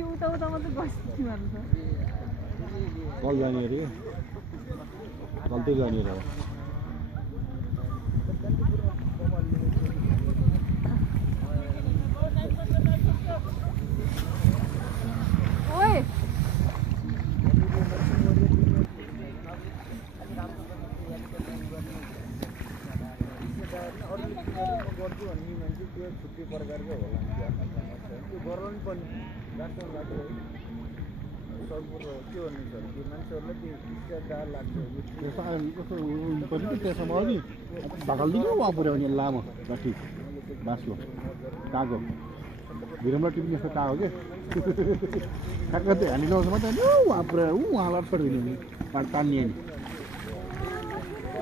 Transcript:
त्यो उता उता मात्रै बस्नु भन्नु कल जाने अरे गल्ती गर्ने र ओए छुट्टी प्रकारको होला त्यो गराउनु पर्ने राष्ट्र लाग्छ सर्वपुर के भन्नु सर त्यो मान्छेहरूलाई त्यो शिष्टाचार लाग्छ त्यसमा अघि ढकल्दिनु उहाँ पुऱ्याउने लामो लाठी बाँसको कागो भिरमलाई टिप्ने जस्तो कागो के ठ्याक्क त्यो हामी लगाउँछ मात्रै उहाँ पुऱ्याएर उहाँलाई छोडिदिने तानिए नि